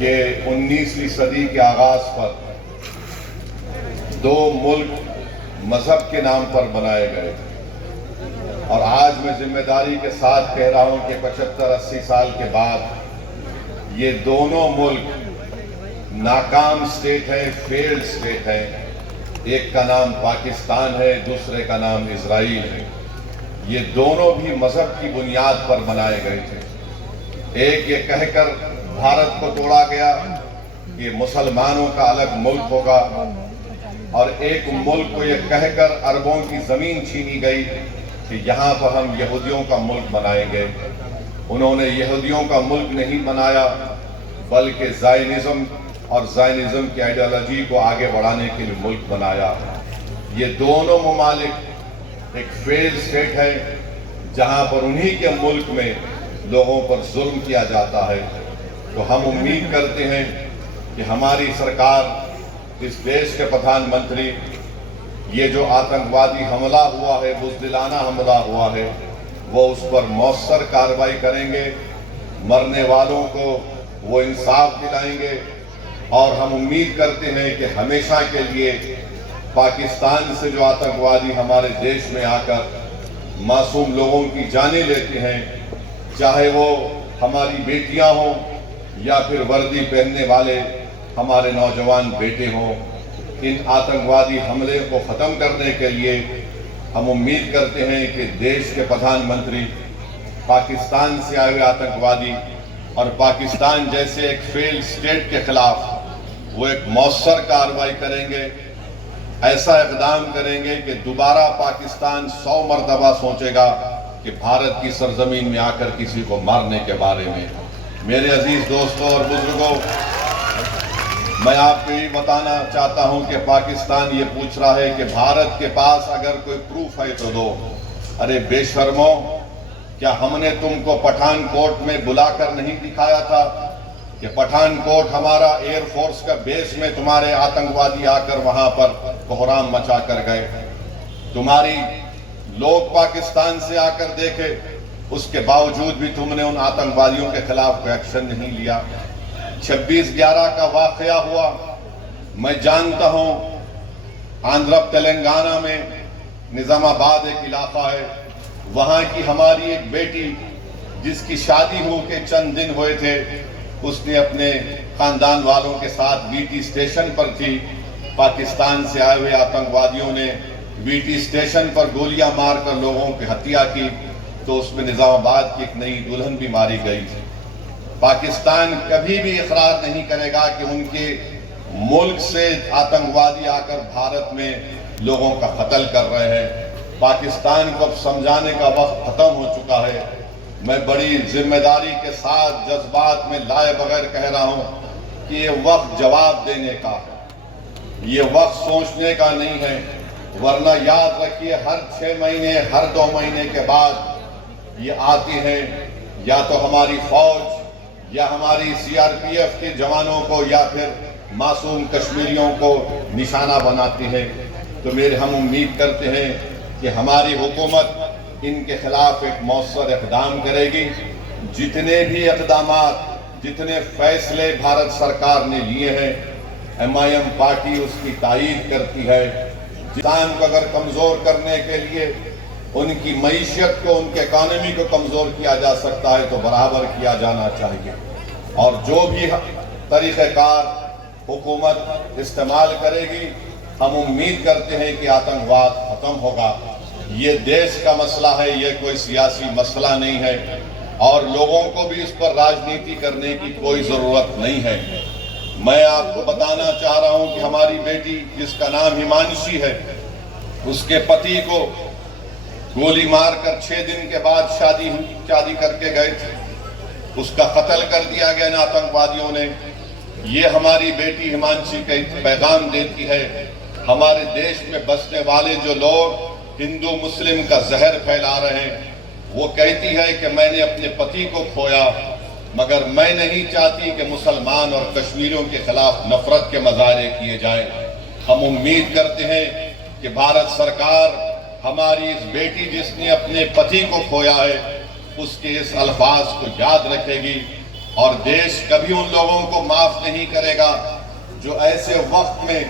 کہ 19ویں صدی کے آغاز پر دو ملک مذہب کے نام پر بنائے گئے تھے، اور آج میں ذمہ داری کے ساتھ کہہ رہا ہوں کہ 75-80 سال کے بعد یہ دونوں ملک ناکام سٹیٹ ہیں، فیلڈ سٹیٹ ہیں۔ ایک کا نام پاکستان ہے، دوسرے کا نام اسرائیل ہے۔ یہ دونوں بھی مذہب کی بنیاد پر بنائے گئے تھے۔ ایک یہ کہہ کر بھارت کو توڑا گیا کہ مسلمانوں کا الگ ملک ہوگا، اور ایک ملک کو یہ کہہ کر عربوں کی زمین چھینی گئی کہ یہاں پر ہم یہودیوں کا ملک بنائیں گے۔ انہوں نے یہودیوں کا ملک نہیں بنایا، بلکہ زائنزم اور زائنزم کی آئیڈیالوجی کو آگے بڑھانے کے لیے ملک بنایا۔ یہ دونوں ممالک ایک فیلڈ سٹیٹ ہے جہاں پر انہی کے ملک میں لوگوں پر ظلم کیا جاتا ہے۔ تو ہم امید کرتے ہیں کہ ہماری سرکار، اس دیش کے پردھان منتری، یہ جو آتنکوادی حملہ ہوا ہے، بزدلانہ حملہ ہوا ہے، وہ اس پر مؤثر کارروائی کریں گے، مرنے والوں کو وہ انصاف دلائیں گے، اور ہم امید کرتے ہیں کہ ہمیشہ کے لیے پاکستان سے جو آتنکوادی ہمارے دیش میں آ کر معصوم لوگوں کی جانیں لیتے ہیں، چاہے وہ ہماری بیٹیاں ہوں یا پھر وردی پہننے والے ہمارے نوجوان بیٹے ہوں، ان آتنکوادی حملے کو ختم کرنے کے لیے ہم امید کرتے ہیں کہ دیش کے پردھان منتری پاکستان سے آئے ہوئے آتنکوادی اور پاکستان جیسے ایک فیلڈ سٹیٹ کے خلاف وہ ایک مؤثر کارروائی کریں گے، ایسا اقدام کریں گے کہ دوبارہ پاکستان 100 مرتبہ سوچے گا کہ بھارت کی سرزمین میں آ کر کسی کو مارنے کے بارے میں۔ میرے عزیز دوستوں اور بزرگوں، میں آپ کو یہ بتانا چاہتا ہوں کہ پاکستان یہ پوچھ رہا ہے کہ بھارت کے پاس اگر کوئی پروف ہے تو دو۔ ارے بے شرمو، کیا ہم نے تم کو پٹھان کوٹ میں بلا کر نہیں دکھایا تھا کہ پٹھان کوٹ ہمارا ایئر فورس کا بیس میں تمہارے آتنکوادی آ کر وہاں پر بحران مچا کر گئے؟ تمہاری لوگ پاکستان سے آ کر دیکھے، اس کے باوجود بھی تم نے ان آتنکوادیوں کے خلاف کوئی ایکشن نہیں لیا۔ 26/11 کا واقعہ ہوا، میں جانتا ہوں آندھرا تلنگانہ میں نظام آباد ایک علاقہ ہے، وہاں کی ہماری ایک بیٹی جس کی شادی ہو کے چند دن ہوئے تھے، اس نے اپنے خاندان والوں کے ساتھ بی ٹی اسٹیشن پر تھی، پاکستان سے آئے ہوئے آتنکوادیوں نے بی ٹی اسٹیشن پر گولیاں مار کر لوگوں کی ہتیا کی، تو اس میں نظام آباد کی ایک نئی دلہن بھی ماری گئی تھی۔ پاکستان کبھی بھی اقرار نہیں کرے گا کہ ان کے ملک سے آتنکوادی آ کر بھارت میں لوگوں کا قتل کر رہے ہیں۔ پاکستان کو اب سمجھانے کا وقت ختم ہو چکا ہے۔ میں بڑی ذمہ داری کے ساتھ جذبات میں لائے بغیر کہہ رہا ہوں کہ یہ وقت جواب دینے کا ہے، یہ وقت سوچنے کا نہیں ہے، ورنہ یاد رکھیے ہر 6 مہینے، ہر 2 مہینے کے بعد یہ آتی ہیں، یا تو ہماری فوج یا ہماری CRPF کے جوانوں کو یا پھر معصوم کشمیریوں کو نشانہ بناتی ہے۔ تو ہم امید کرتے ہیں کہ ہماری حکومت ان کے خلاف ایک مؤثر اقدام کرے گی۔ جتنے بھی اقدامات، جتنے فیصلے بھارت سرکار نے لیے ہیں، MIM پارٹی اس کی تائید کرتی ہے۔ پاکستان کو اگر کمزور کرنے کے لیے ان کی معیشت کو، ان کے اکانومی کو کمزور کیا جا سکتا ہے تو برابر کیا جانا چاہیے، اور جو بھی طریقہ کار حکومت استعمال کرے گی، ہم امید کرتے ہیں کہ آتنکواد ختم ہوگا۔ یہ دیش کا مسئلہ ہے، یہ کوئی سیاسی مسئلہ نہیں ہے، اور لوگوں کو بھی اس پر راجنیتی کرنے کی کوئی ضرورت نہیں ہے۔ میں آپ کو بتانا چاہ رہا ہوں کہ ہماری بیٹی جس کا نام ہمانشی ہے، اس کے پتی کو گولی مار کر 6 دن کے بعد شادی کر کے گئے تھے، اس کا قتل کر دیا گیا ان آتنکوادیوں نے۔ یہ ہماری بیٹی ہمانشی کا پیغام دیتی ہے، ہمارے دیش میں بسنے والے جو لوگ ہندو مسلم کا زہر پھیلا رہے ہیں، وہ کہتی ہے کہ میں نے اپنے پتی کو کھویا، مگر میں نہیں چاہتی کہ مسلمان اور کشمیریوں کے خلاف نفرت کے مظاہرے کیے جائیں۔ ہم امید کرتے ہیں کہ بھارت سرکار ہماری اس بیٹی جس نے اپنے پتی کو کھویا ہے، اس کے اس الفاظ کو یاد رکھے گی، اور دیش کبھی ان لوگوں کو معاف نہیں کرے گا جو ایسے وقت میں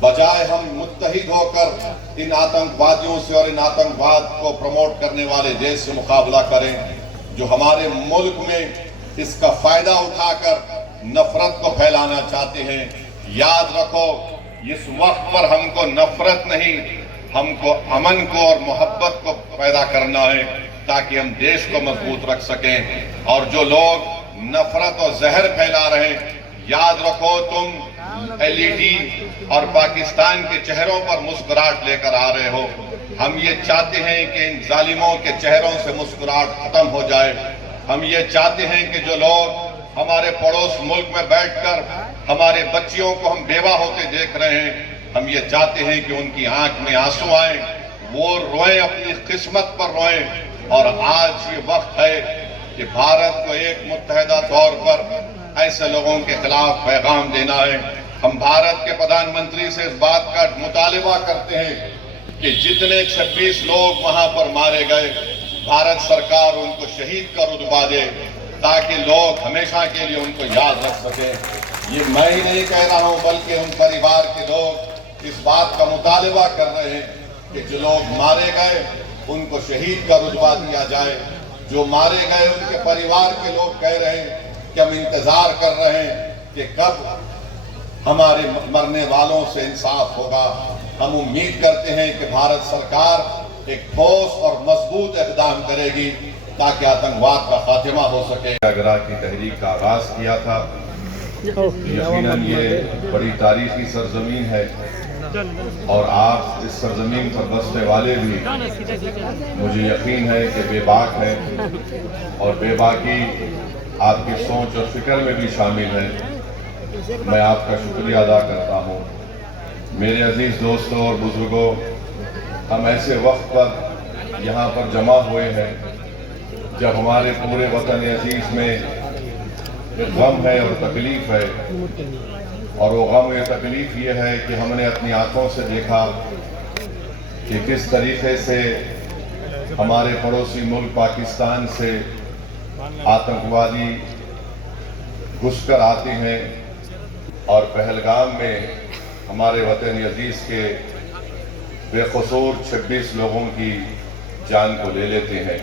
بجائے ہم متحد ہو کر ان آتنکوادیوں سے اور ان آتنکواد کو پروموٹ کرنے والے دیش سے مقابلہ کریں، جو ہمارے ملک میں اس کا فائدہ اٹھا کر نفرت کو پھیلانا چاہتے ہیں۔ یاد رکھو، اس وقت پر ہم کو نفرت نہیں، ہم کو امن کو اور محبت کو پیدا کرنا ہے تاکہ ہم دیش کو مضبوط رکھ سکیں۔ اور جو لوگ نفرت اور زہر پھیلا رہے ہیں، یاد رکھو تم LED اور پاکستان کے چہروں پر مسکراہٹ لے کر آ رہے ہو۔ ہم یہ چاہتے ہیں کہ ان ظالموں کے چہروں سے مسکراہٹ ختم ہو جائے۔ ہم یہ چاہتے ہیں کہ جو لوگ ہمارے پڑوس ملک میں بیٹھ کر ہمارے بچیوں کو ہم بیوہ ہوتے دیکھ رہے ہیں، ہم یہ چاہتے ہیں کہ ان کی آنکھ میں آنسو آئیں، وہ روئیں، اپنی قسمت پر روئیں۔ اور آج یہ وقت ہے کہ بھارت کو ایک متحدہ طور پر ایسے لوگوں کے خلاف پیغام دینا ہے۔ ہم بھارت کے پردھان منتری سے اس بات کا مطالبہ کرتے ہیں کہ جتنے 26 لوگ وہاں پر مارے گئے، بھارت سرکار ان کو شہید کا رتبہ دے تاکہ لوگ ہمیشہ کے لیے ان کو یاد رکھ سکیں۔ یہ میں ہی نہیں کہہ رہا ہوں بلکہ ان پریوار کے لوگ اس بات کا مطالبہ کر رہے ہیں کہ جو لوگ مارے گئے ان کو شہید کا رتبہ دیا جائے۔ جو مارے گئے ان کے پریوار کے لوگ کہہ رہے ہیں کہ ہم انتظار کر رہے ہیں کہ کب ہمارے مرنے والوں سے انصاف ہوگا۔ ہم امید کرتے ہیں کہ بھارت سرکار ایک ٹھوس اور مضبوط اقدام کرے گی تاکہ آتنکواد کا خاتمہ ہو سکے۔ سیاگرہ کی تحریک کا آغاز کیا تھا۔ یقیناً یہ بڑی تاریخی سرزمین ہے اور آپ اس سرزمین پر بسنے والے بھی مجھے یقین ہے کہ بے باک ہیں، اور بے باکی آپ کی سوچ اور فکر میں بھی شامل ہے۔ میں آپ کا شکریہ ادا کرتا ہوں۔ میرے عزیز دوستوں اور بزرگوں، ہم ایسے وقت پر یہاں پر جمع ہوئے ہیں جب ہمارے پورے وطن عزیز میں غم ہے اور تکلیف ہے، اور وہ غم و تکلیف یہ ہے کہ ہم نے اپنی آنکھوں سے دیکھا کہ کس طریقے سے ہمارے پڑوسی ملک پاکستان سے آتنکوادی گھس کر آتے ہیں اور پہلگام میں ہمارے وطن عزیز کے بے قصور 26 لوگوں کی جان کو لے لیتے ہیں۔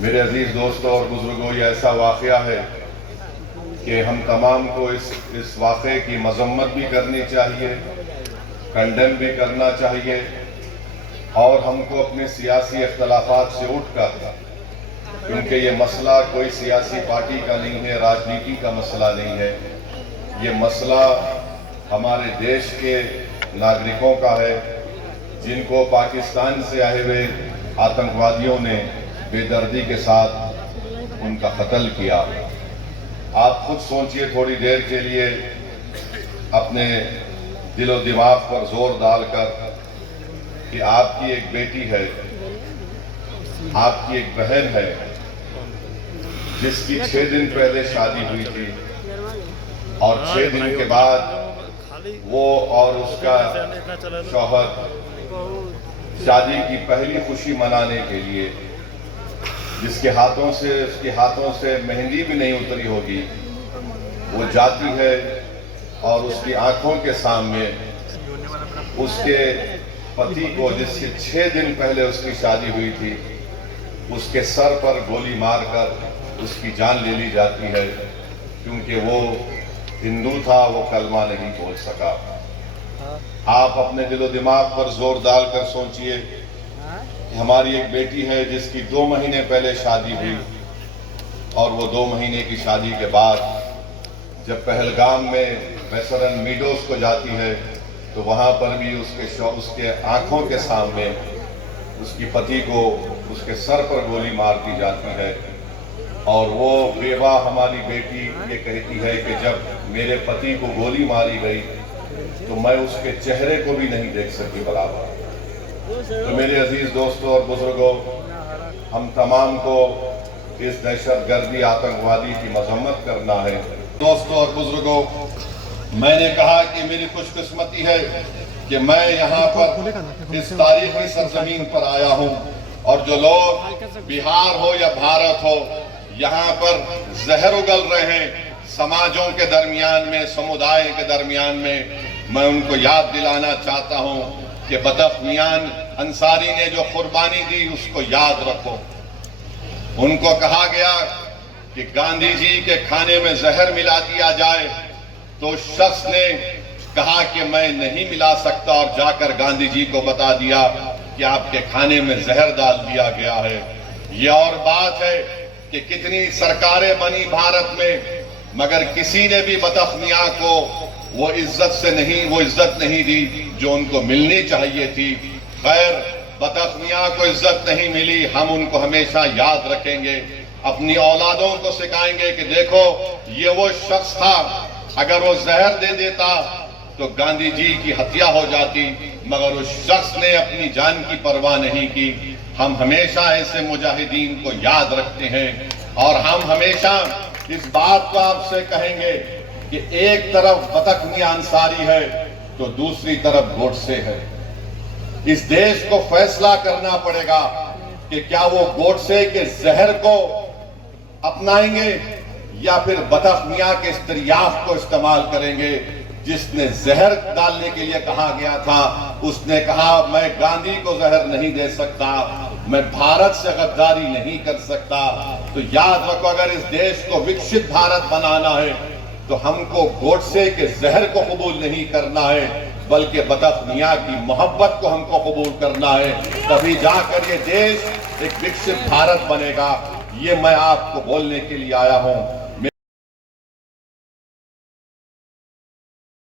میرے عزیز دوستوں اور بزرگوں، یہ ایسا واقعہ ہے کہ ہم تمام کو اس واقعے کی مذمت بھی کرنی چاہیے، کنڈیم بھی کرنا چاہیے، اور ہم کو اپنے سیاسی اختلافات سے اٹھ کر، کیونکہ یہ مسئلہ کوئی سیاسی پارٹی کا نہیں ہے، راجنیتی کا مسئلہ نہیں ہے، یہ مسئلہ ہمارے دیش کے ناگرکوں کا ہے جن کو پاکستان سے آئے ہوئے آتنکوادیوں نے بے دردی کے ساتھ ان کا قتل کیا۔ آپ خود سوچئے تھوڑی دیر کے لیے، اپنے دل و دماغ پر زور ڈال کر، کہ آپ کی ایک بیٹی ہے، آپ کی ایک بہن ہے جس کی 6 دن پہلے شادی ہوئی تھی، اور 6 دن کے بعد وہ اور اس کا شوہر شادی کی پہلی خوشی منانے کے لیے، جس کے ہاتھوں سے مہندی بھی نہیں اتری ہوگی، وہ جاتی ہے اور اس کی آنکھوں کے سامنے اس کے پتی کو، جس سے 6 دن پہلے اس کی شادی ہوئی تھی، اس کے سر پر گولی مار کر اس کی جان لے لی جاتی ہے، کیونکہ وہ ہندو تھا، وہ کلمہ نہیں بول سکا۔ آپ اپنے دل و دماغ پر زور ڈال کر سوچئے کہ ہماری ایک بیٹی ہے جس کی 2 مہینے پہلے شادی ہوئی، اور وہ 2 مہینے کی شادی کے بعد جب پہلگام میں ویسرن میڈوز کو جاتی ہے تو وہاں پر بھی اس کے آنکھوں کے سامنے اس کی پتی کو اس کے سر پر گولی مار دی جاتی ہے، اور وہ بیوہ ہماری بیٹی یہ کہتی ہے کہ جب میرے پتی کو گولی ماری گئی تو میں اس کے چہرے کو بھی نہیں دیکھ سکی برابر۔ تو میرے عزیز دوستوں اور بزرگوں، ہم تمام کو اس دہشت گردی آتنکوادی کی مذمت کرنا ہے۔ دوستوں اور بزرگوں، میں نے کہا کہ میری خوش قسمتی ہے کہ میں یہاں پر اس تاریخی سرزمین پر آیا ہوں، اور جو لوگ بہار ہو یا بھارت ہو، یہاں پر زہر اگل رہے ہیں سماجوں کے درمیان میں، سمودائے کے درمیان میں ان کو یاد دلانا چاہتا ہوں کہ بدخ میان انصاری نے جو قربانی دی اس کو یاد رکھو۔ ان کو کہا گیا کہ گاندھی جی کے کھانے میں زہر ملا دیا جائے، تو شخص نے کہا کہ میں نہیں ملا سکتا، اور جا کر گاندھی جی کو بتا دیا کہ آپ کے کھانے میں زہر ڈال دیا گیا ہے۔ یہ اور بات ہے کہ کتنی سرکاریں بنی بھارت میں، مگر کسی نے بھی بدخ میاں کو وہ عزت نہیں دی جو ان کو ملنی چاہیے تھی۔ خیر، بدخ میاں کو عزت نہیں ملی، ہم ان کو ہمیشہ یاد رکھیں گے، اپنی اولادوں کو سکھائیں گے کہ دیکھو یہ وہ شخص تھا، اگر وہ زہر دے دیتا تو گاندھی جی کی ہتیا ہو جاتی، مگر اس شخص نے اپنی جان کی پرواہ نہیں کی۔ ہم ہمیشہ ایسے مجاہدین کو یاد رکھتے ہیں، اور ہم ہمیشہ اس بات کو آپ سے کہیں گے کہ ایک طرف بدخ میاں انصاری ہے تو دوسری طرف گوڈسے ہے۔ اس دیش کو فیصلہ کرنا پڑے گا کہ کیا وہ گوڈسے کے زہر کو اپنائیں گے یا پھر بدخ میاں کے اس دریافت کو استعمال کریں گے۔ جس نے زہر ڈالنے کے لیے کہا گیا تھا، اس نے کہا میں گاندھی کو زہر نہیں دے سکتا، میں بھارت سے غداری نہیں کر سکتا۔ تو یاد رکھو، اگر اس دیش کو وکشت بھارت بنانا ہے تو ہم کو گوڈسے کے زہر کو قبول نہیں کرنا ہے، بلکہ بدخ میاں کی محبت کو ہم کو قبول کرنا ہے، تبھی جا کر یہ دیش ایک وکشت بھارت بنے گا۔ یہ میں آپ کو بولنے کے لیے آیا ہوں۔